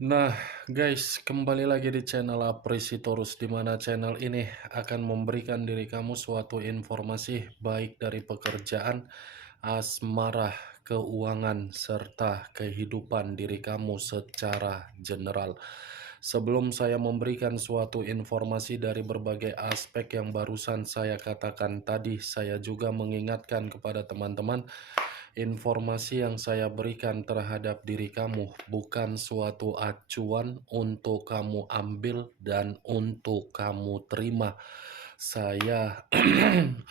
Nah, guys, kembali lagi di channel Apresitorus, di mana channel ini akan memberikan diri kamu suatu informasi baik dari pekerjaan, asmara, keuangan, serta kehidupan diri kamu secara general. Sebelum saya memberikan suatu informasi dari berbagai aspek yang barusan saya katakan tadi, saya juga mengingatkan kepada teman-teman, informasi yang saya berikan terhadap diri kamu bukan suatu acuan untuk kamu ambil dan untuk kamu terima. Saya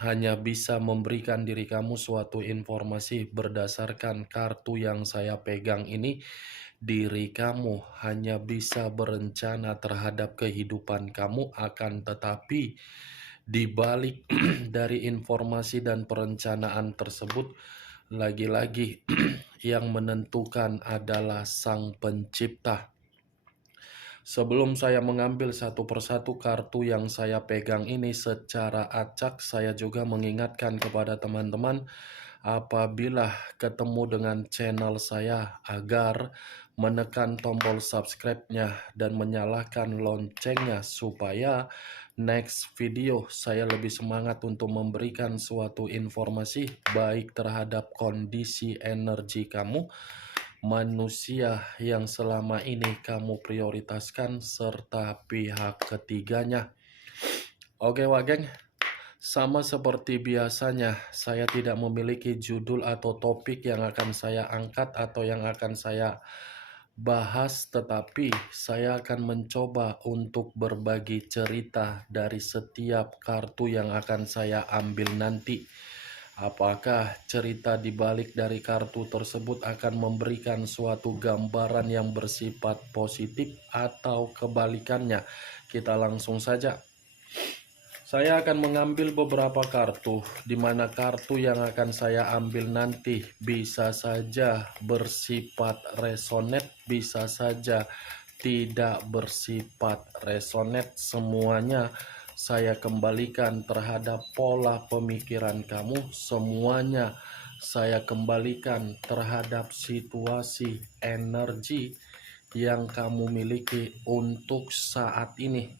hanya bisa memberikan diri kamu suatu informasi berdasarkan kartu yang saya pegang ini. Diri kamu hanya bisa berencana terhadap kehidupan kamu, akan tetapi di balik dari informasi dan perencanaan tersebut, lagi-lagi yang menentukan adalah Sang Pencipta. Sebelum saya mengambil satu persatu kartu yang saya pegang ini secara acak, saya juga mengingatkan kepada teman-teman apabila ketemu dengan channel saya agar menekan tombol subscribe-nya dan menyalakan loncengnya supaya next video saya lebih semangat untuk memberikan suatu informasi baik terhadap kondisi energi kamu, manusia yang selama ini kamu prioritaskan, serta pihak ketiganya. Oke, Wageng. Sama seperti biasanya, saya tidak memiliki judul atau topik yang akan saya angkat atau yang akan saya bahas, tetapi saya akan mencoba untuk berbagi cerita dari setiap kartu yang akan saya ambil nanti. Apakah cerita di balik dari kartu tersebut akan memberikan suatu gambaran yang bersifat positif atau kebalikannya? Kita langsung saja. Saya akan mengambil beberapa kartu, di mana kartu yang akan saya ambil nanti bisa saja bersifat resonate, bisa saja tidak bersifat resonate. Semuanya saya kembalikan terhadap pola pemikiran kamu, semuanya saya kembalikan terhadap situasi energi yang kamu miliki untuk saat ini.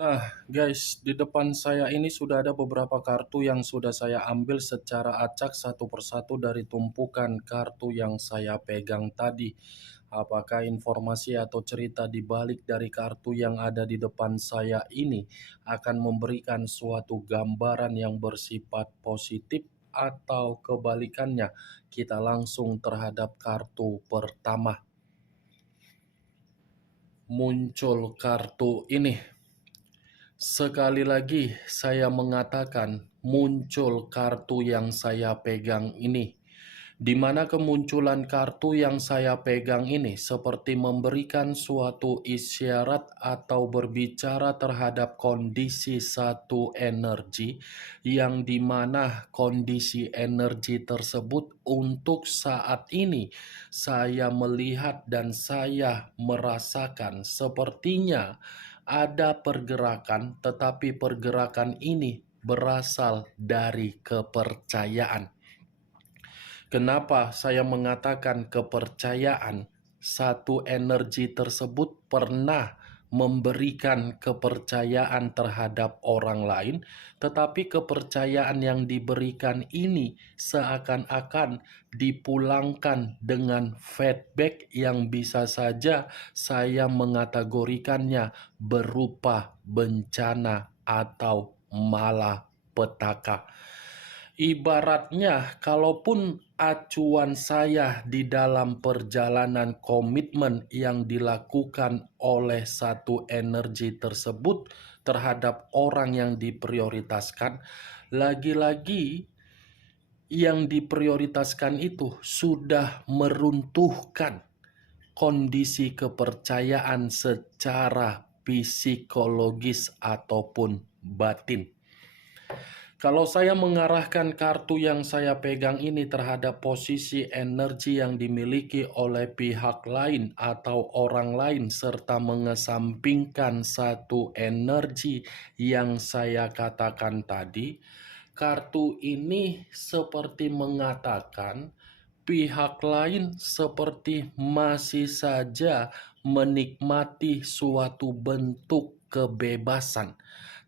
Nah, guys, di depan saya ini sudah ada beberapa kartu yang sudah saya ambil secara acak satu persatu dari tumpukan kartu yang saya pegang tadi. Apakah informasi atau cerita di balik dari kartu yang ada di depan saya ini akan memberikan suatu gambaran yang bersifat positif atau kebalikannya? Kita langsung terhadap kartu pertama. Muncul kartu ini. Sekali lagi saya mengatakan muncul kartu yang saya pegang ini, di mana kemunculan kartu yang saya pegang ini seperti memberikan suatu isyarat atau berbicara terhadap kondisi satu energi, yang dimana kondisi energi tersebut untuk saat ini saya melihat dan saya merasakan sepertinya ada pergerakan, tetapi pergerakan ini berasal dari kepercayaan. Kenapa saya mengatakan kepercayaan? Satu energi tersebut pernah memberikan kepercayaan terhadap orang lain, tetapi kepercayaan yang diberikan ini seakan-akan dipulangkan dengan feedback yang bisa saja saya mengategorikannya berupa bencana atau malapetaka. Ibaratnya, kalaupun acuan saya di dalam perjalanan komitmen yang dilakukan oleh satu energi tersebut terhadap orang yang diprioritaskan, Lagi-lagi yang diprioritaskan itu sudah meruntuhkan kondisi kepercayaan secara psikologis ataupun batin. Kalau saya mengarahkan kartu yang saya pegang ini terhadap posisi energi yang dimiliki oleh pihak lain atau orang lain, serta mengesampingkan satu energi yang saya katakan tadi, kartu ini seperti mengatakan pihak lain seperti masih saja menikmati suatu bentuk kebebasan.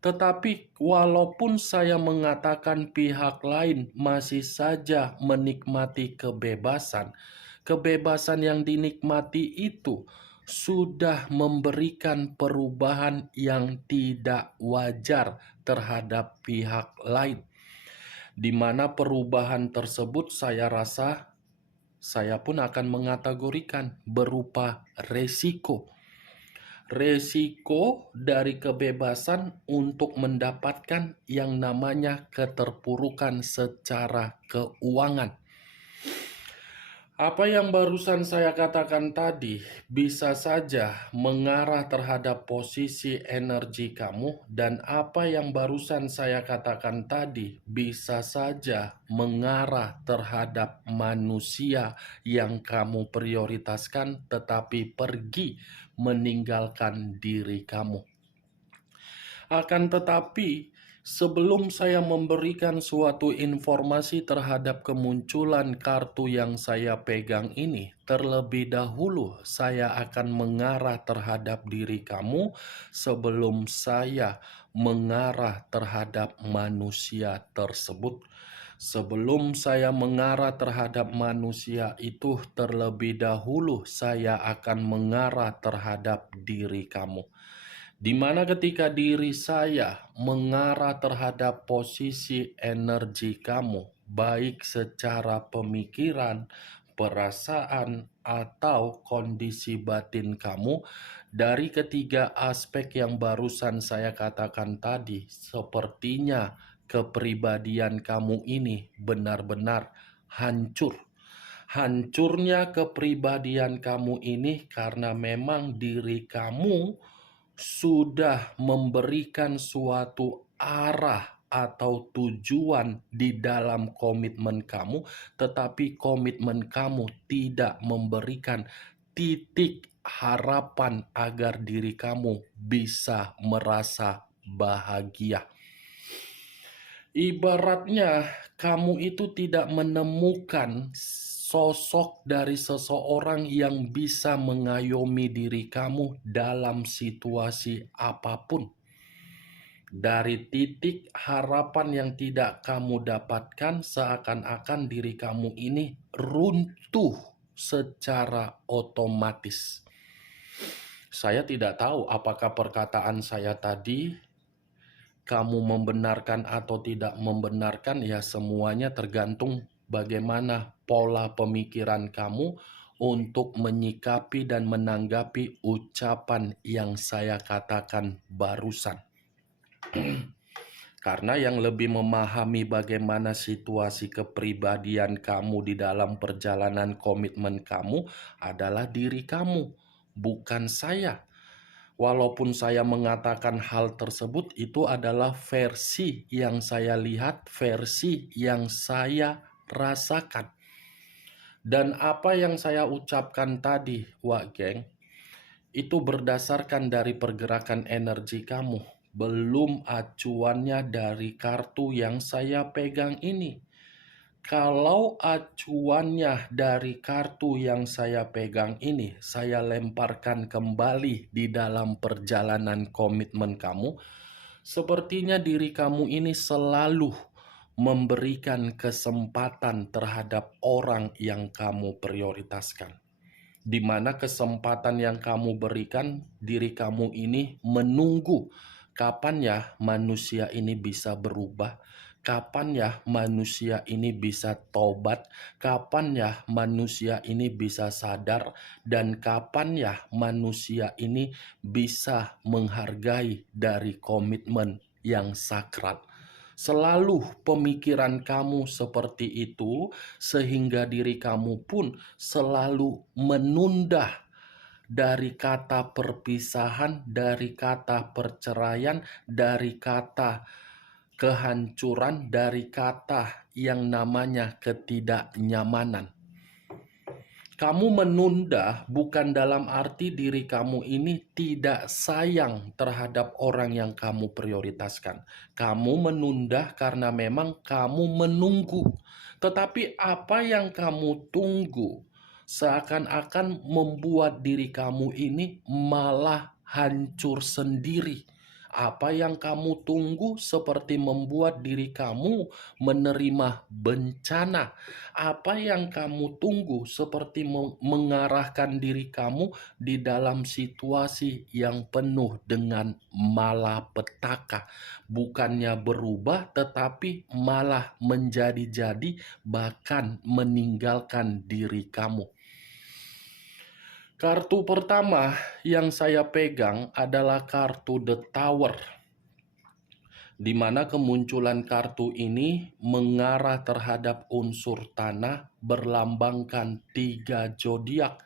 Tetapi walaupun saya mengatakan pihak lain masih saja menikmati kebebasan, kebebasan yang dinikmati itu sudah memberikan perubahan yang tidak wajar terhadap pihak lain, di mana perubahan tersebut saya rasa saya pun akan mengategorikan berupa resiko. Resiko dari kebebasan untuk mendapatkan yang namanya keterpurukan secara keuangan. Apa yang barusan saya katakan tadi bisa saja mengarah terhadap posisi energi kamu, dan apa yang barusan saya katakan tadi bisa saja mengarah terhadap manusia yang kamu prioritaskan tetapi pergi meninggalkan diri kamu. Akan tetapi, sebelum saya memberikan suatu informasi terhadap kemunculan kartu yang saya pegang ini, terlebih dahulu saya akan mengarah terhadap diri kamu sebelum saya mengarah terhadap manusia tersebut. Sebelum saya mengarah terhadap manusia itu, terlebih dahulu saya akan mengarah terhadap diri kamu. Di mana ketika diri saya mengarah terhadap posisi energi kamu, baik secara pemikiran, perasaan, atau kondisi batin kamu, dari ketiga aspek yang barusan saya katakan tadi, sepertinya kepribadian kamu ini benar-benar hancur. Hancurnya kepribadian kamu ini karena memang diri kamu sudah memberikan suatu arah atau tujuan di dalam komitmen kamu, tetapi komitmen kamu tidak memberikan titik harapan agar diri kamu bisa merasa bahagia. Ibaratnya kamu itu tidak menemukan sosok dari seseorang yang bisa mengayomi diri kamu dalam situasi apapun. Dari titik harapan yang tidak kamu dapatkan, seakan-akan diri kamu ini runtuh secara otomatis. Saya tidak tahu apakah perkataan saya tadi kamu membenarkan atau tidak membenarkan, ya semuanya tergantung bagaimana pola pemikiran kamu untuk menyikapi dan menanggapi ucapan yang saya katakan barusan. Karena yang lebih memahami bagaimana situasi kepribadian kamu di dalam perjalanan komitmen kamu adalah diri kamu, bukan saya. Walaupun saya mengatakan hal tersebut, itu adalah versi yang saya lihat, versi yang saya rasakan. Dan apa yang saya ucapkan tadi, Wak Geng, itu berdasarkan dari pergerakan energi kamu, belum acuannya dari kartu yang saya pegang ini. Kalau acuannya dari kartu yang saya pegang ini, saya lemparkan kembali di dalam perjalanan komitmen kamu, sepertinya diri kamu ini selalu memberikan kesempatan terhadap orang yang kamu prioritaskan. Di mana kesempatan yang kamu berikan, diri kamu ini menunggu kapan ya manusia ini bisa berubah, kapan ya manusia ini bisa tobat, kapan ya manusia ini bisa sadar, dan kapan ya manusia ini bisa menghargai dari komitmen yang sakral. Selalu pemikiran kamu seperti itu, sehingga diri kamu pun selalu menunda dari kata perpisahan, dari kata perceraian, dari kata kehancuran, dari kata yang namanya ketidaknyamanan. Kamu menunda bukan dalam arti diri kamu ini tidak sayang terhadap orang yang kamu prioritaskan. Kamu menunda karena memang kamu menunggu. Tetapi apa yang kamu tunggu seakan-akan membuat diri kamu ini malah hancur sendiri. Apa yang kamu tunggu seperti membuat diri kamu menerima bencana. Apa yang kamu tunggu seperti mengarahkan diri kamu di dalam situasi yang penuh dengan malapetaka. Bukannya berubah tetapi malah menjadi-jadi bahkan meninggalkan diri kamu. Kartu pertama yang saya pegang adalah kartu The Tower, di mana kemunculan kartu ini mengarah terhadap unsur tanah berlambangkan 3 zodiak,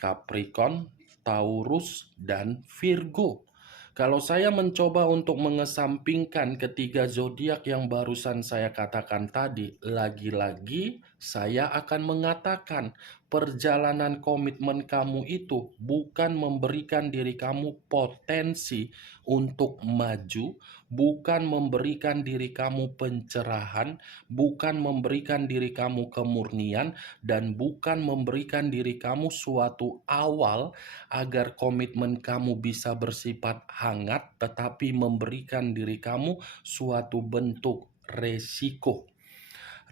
Capricorn, Taurus, dan Virgo. Kalau saya mencoba untuk mengesampingkan ketiga zodiak yang barusan saya katakan tadi, lagi-lagi saya akan mengatakan perjalanan komitmen kamu itu bukan memberikan diri kamu potensi untuk maju, bukan memberikan diri kamu pencerahan, bukan memberikan diri kamu kemurnian, dan bukan memberikan diri kamu suatu awal agar komitmen kamu bisa bersifat hangat, tetapi memberikan diri kamu suatu bentuk resiko.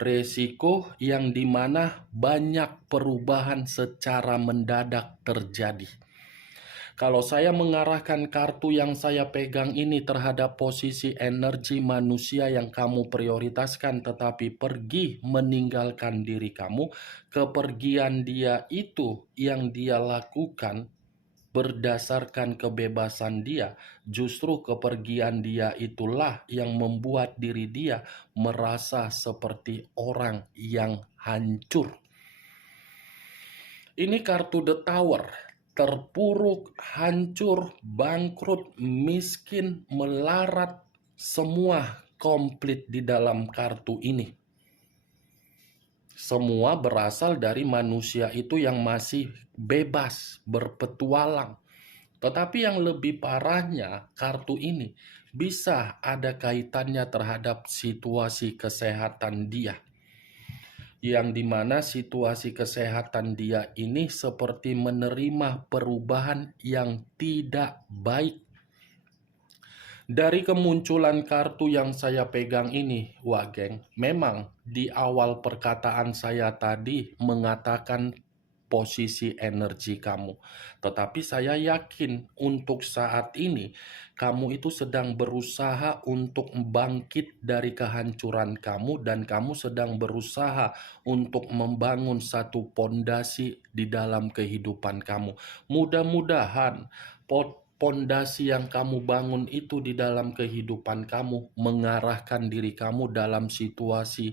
Resiko yang dimana banyak perubahan secara mendadak terjadi. Kalau saya mengarahkan kartu yang saya pegang ini terhadap posisi energi manusia yang kamu prioritaskan tetapi pergi meninggalkan diri kamu, kepergian dia itu yang dia lakukan berdasarkan kebebasan dia. Justru kepergian dia itulah yang membuat diri dia merasa seperti orang yang hancur. Ini kartu The Tower. Terpuruk, hancur, bangkrut, miskin, melarat, semua komplit di dalam kartu ini. Semua berasal dari manusia itu yang masih bebas, berpetualang. Tetapi yang lebih parahnya, kartu ini bisa ada kaitannya terhadap situasi kesehatan dia, yang dimana situasi kesehatan dia ini seperti menerima perubahan yang tidak baik. Dari kemunculan kartu yang saya pegang ini, Wak Geng, memang di awal perkataan saya tadi mengatakan posisi energi kamu. Tetapi saya yakin untuk saat ini kamu itu sedang berusaha untuk bangkit dari kehancuran kamu dan kamu sedang berusaha untuk membangun satu pondasi di dalam kehidupan kamu. Mudah-mudahan pondasi yang kamu bangun itu di dalam kehidupan kamu mengarahkan diri kamu dalam situasi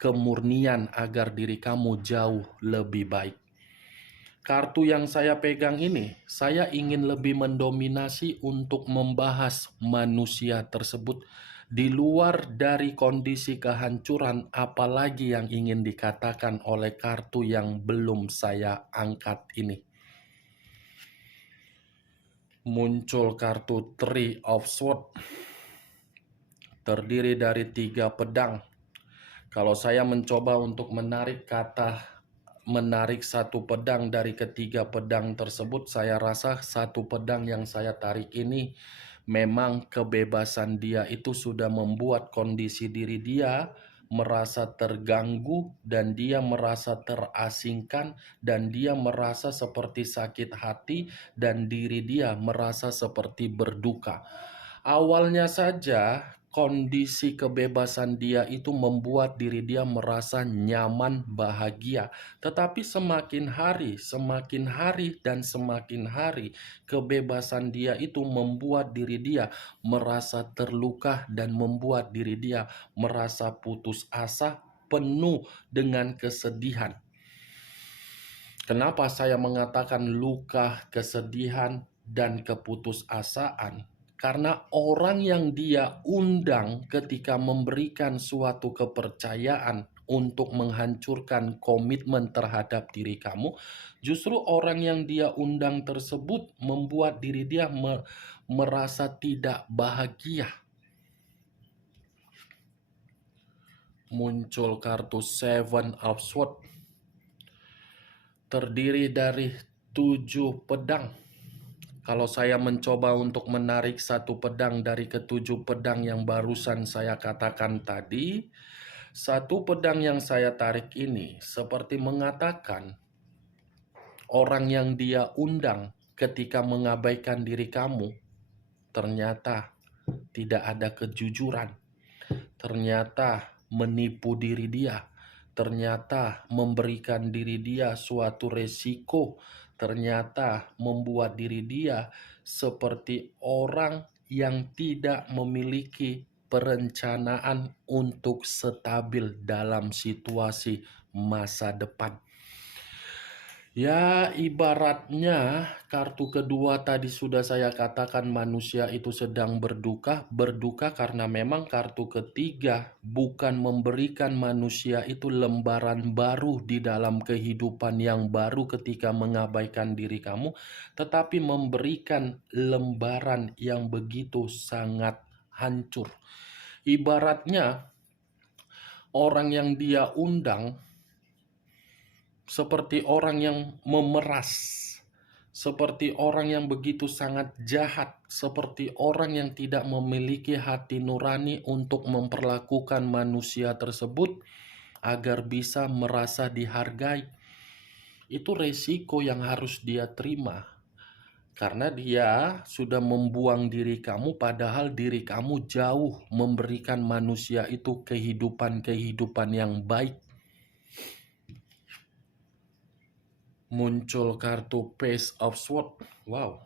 kemurnian agar diri kamu jauh lebih baik. Kartu yang saya pegang ini, saya ingin lebih mendominasi untuk membahas manusia tersebut di luar dari kondisi kehancuran, apalagi yang ingin dikatakan oleh kartu yang belum saya angkat ini. Muncul kartu Three of Swords, terdiri dari 3 pedang. Kalau saya mencoba untuk menarik satu pedang dari ketiga pedang tersebut, saya rasa satu pedang yang saya tarik ini memang kebebasan dia itu sudah membuat kondisi diri dia merasa terganggu dan dia merasa terasingkan dan dia merasa seperti sakit hati dan diri dia merasa seperti berduka. Awalnya saja kondisi kebebasan dia itu membuat diri dia merasa nyaman, bahagia. Tetapi semakin hari dan semakin hari, kebebasan dia itu membuat diri dia merasa terluka dan membuat diri dia merasa putus asa, penuh dengan kesedihan. Kenapa saya mengatakan luka, kesedihan, dan keputusasaan? Karena orang yang dia undang ketika memberikan suatu kepercayaan untuk menghancurkan komitmen terhadap diri kamu, justru orang yang dia undang tersebut membuat diri dia merasa tidak bahagia. Muncul kartu Seven of Swords, terdiri dari 7 pedang. Kalau saya mencoba untuk menarik satu pedang dari ketujuh pedang yang barusan saya katakan tadi, satu pedang yang saya tarik ini seperti mengatakan orang yang dia undang ketika mengabaikan diri kamu, ternyata tidak ada kejujuran, ternyata menipu diri dia, ternyata memberikan diri dia suatu resiko, ternyata membuat diri dia seperti orang yang tidak memiliki perencanaan untuk stabil dalam situasi masa depan. Ya, ibaratnya kartu kedua tadi sudah saya katakan manusia itu sedang berduka. Berduka karena memang kartu ketiga bukan memberikan manusia itu lembaran baru di dalam kehidupan yang baru ketika mengabaikan diri kamu, tetapi memberikan lembaran yang begitu sangat hancur. Ibaratnya orang yang dia undang seperti orang yang memeras, seperti orang yang begitu sangat jahat, seperti orang yang tidak memiliki hati nurani untuk memperlakukan manusia tersebut agar bisa merasa dihargai. Itu resiko yang harus dia terima. Karena dia sudah membuang diri kamu, padahal diri kamu jauh memberikan manusia itu kehidupan yang baik. Muncul kartu Page of Swords. Wow,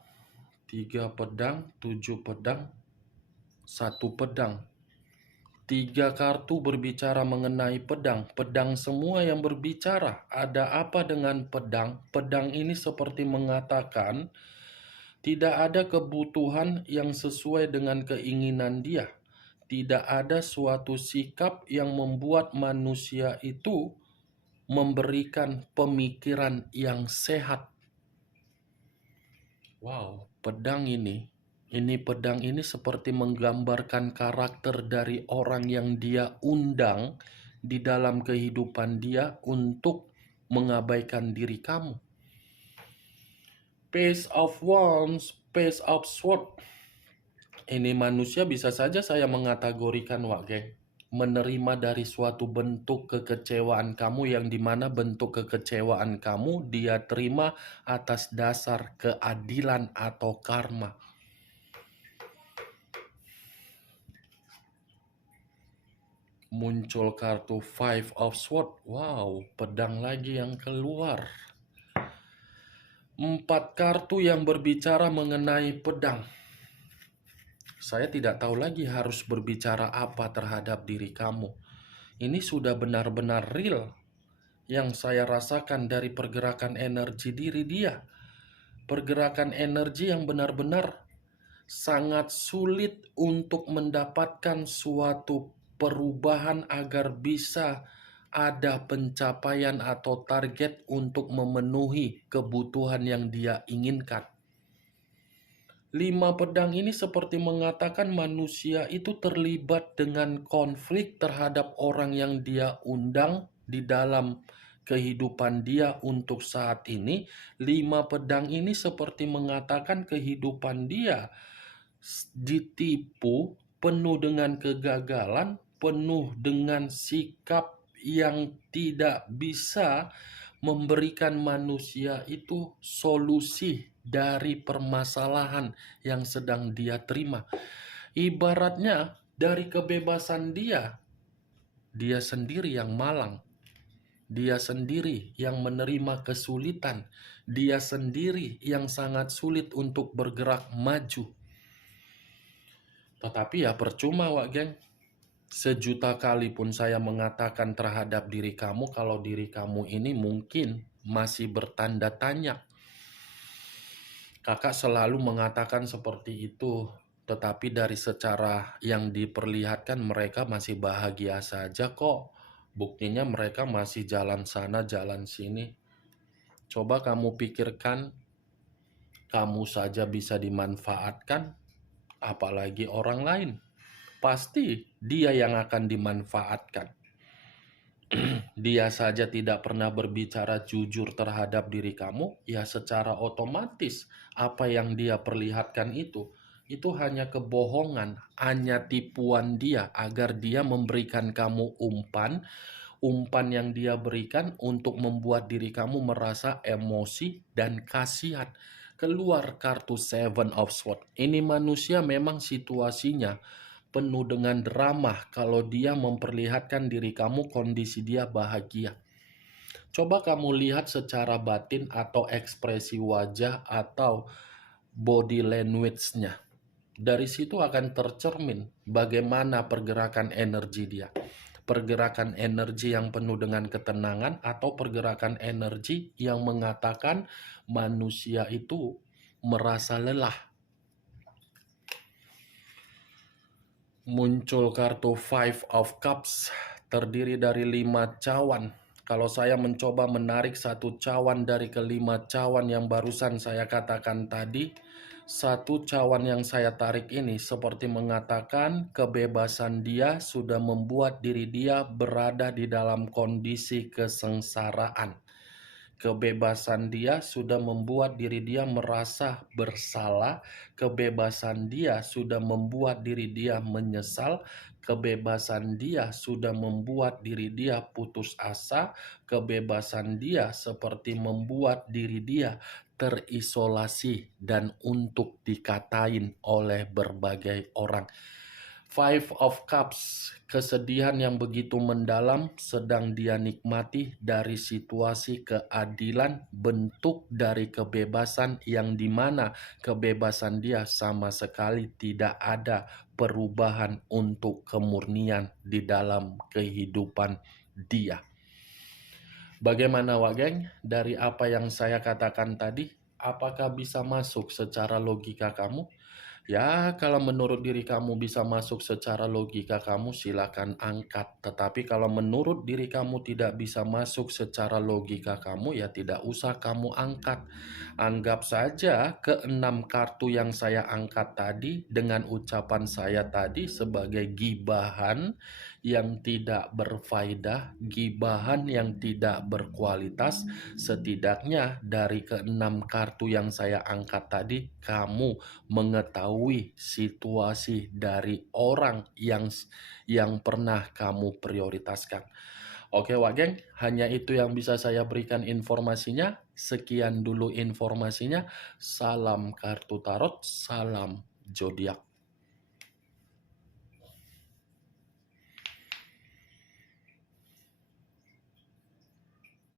3 pedang, 7 pedang, 1 pedang. 3 kartu berbicara mengenai pedang. Pedang semua yang berbicara. Ada apa dengan pedang? Pedang ini seperti mengatakan tidak ada kebutuhan yang sesuai dengan keinginan dia. Tidak ada suatu sikap yang membuat manusia itu memberikan pemikiran yang sehat. Wow, pedang ini seperti menggambarkan karakter dari orang yang dia undang di dalam kehidupan dia untuk mengabaikan diri kamu. Page of Wands, Page of Swords. Ini manusia bisa saja saya mengategorikan, Wak Geng, menerima dari suatu bentuk kekecewaan kamu yang dimana bentuk kekecewaan kamu dia terima atas dasar keadilan atau karma. Muncul kartu Five of Swords. Wow, pedang lagi yang keluar. 4 kartu yang berbicara mengenai pedang. Saya tidak tahu lagi harus berbicara apa terhadap diri kamu. Ini sudah benar-benar real yang saya rasakan dari pergerakan energi diri dia. Pergerakan energi yang benar-benar sangat sulit untuk mendapatkan suatu perubahan agar bisa ada pencapaian atau target untuk memenuhi kebutuhan yang dia inginkan. 5 pedang ini seperti mengatakan manusia itu terlibat dengan konflik terhadap orang yang dia undang di dalam kehidupan dia untuk saat ini. 5 pedang ini seperti mengatakan kehidupan dia ditipu, penuh dengan kegagalan, penuh dengan sikap yang tidak bisa memberikan manusia itu solusi dari permasalahan yang sedang dia terima. Ibaratnya Dari kebebasan dia, dia sendiri yang malang. Dia sendiri yang menerima kesulitan. Dia sendiri yang sangat sulit untuk bergerak maju. Tetapi ya percuma, Wak Geng. Sejuta kali pun saya mengatakan terhadap diri kamu kalau diri kamu ini mungkin masih bertanda tanya. Kakak selalu mengatakan seperti itu, tetapi dari secara yang diperlihatkan mereka masih bahagia saja kok. Buktinya mereka masih jalan sana, jalan sini. Coba kamu pikirkan, kamu saja bisa dimanfaatkan, apalagi orang lain. Pasti dia yang akan dimanfaatkan. Dia saja tidak pernah berbicara jujur terhadap diri kamu, ya secara otomatis apa yang dia perlihatkan itu hanya kebohongan, hanya tipuan dia agar dia memberikan kamu umpan yang dia berikan untuk membuat diri kamu merasa emosi dan kasihan. Keluar kartu Seven of Swords. Ini manusia memang situasinya penuh dengan drama kalau dia memperlihatkan diri kamu kondisi dia bahagia. Coba kamu lihat secara batin atau ekspresi wajah atau body language-nya. Dari situ akan tercermin bagaimana pergerakan energi dia. Pergerakan energi yang penuh dengan ketenangan atau pergerakan energi yang mengatakan manusia itu merasa lelah. Muncul kartu Five of Cups, terdiri dari 5 cawan. Kalau saya mencoba menarik satu cawan dari kelima cawan yang barusan saya katakan tadi, satu cawan yang saya tarik ini seperti mengatakan kebebasan dia sudah membuat diri dia berada di dalam kondisi kesengsaraan. Kebebasan dia sudah membuat diri dia merasa bersalah. Kebebasan dia sudah membuat diri dia menyesal. Kebebasan dia sudah membuat diri dia putus asa. Kebebasan dia seperti membuat diri dia terisolasi dan untuk dikatain oleh berbagai orang. Five of Cups, kesedihan yang begitu mendalam sedang dia nikmati dari situasi keadilan, bentuk dari kebebasan yang dimana kebebasan dia sama sekali tidak ada perubahan untuk kemurnian di dalam kehidupan dia. Bagaimana Wak Geng? Dari apa yang saya katakan tadi, apakah bisa masuk secara logika kamu? Ya, kalau menurut diri kamu bisa masuk secara logika kamu silakan angkat. Tetapi kalau menurut diri kamu tidak bisa masuk secara logika kamu ya tidak usah kamu angkat. Anggap saja keenam kartu yang saya angkat tadi dengan ucapan saya tadi sebagai gibahan yang tidak berfaedah, gibahan yang tidak berkualitas. Setidaknya dari keenam kartu yang saya angkat tadi kamu mengetahui situasi dari orang yang pernah kamu prioritaskan. Oke Wak Geng, hanya itu yang bisa saya berikan informasinya. Sekian dulu informasinya. Salam kartu tarot, salam zodiak.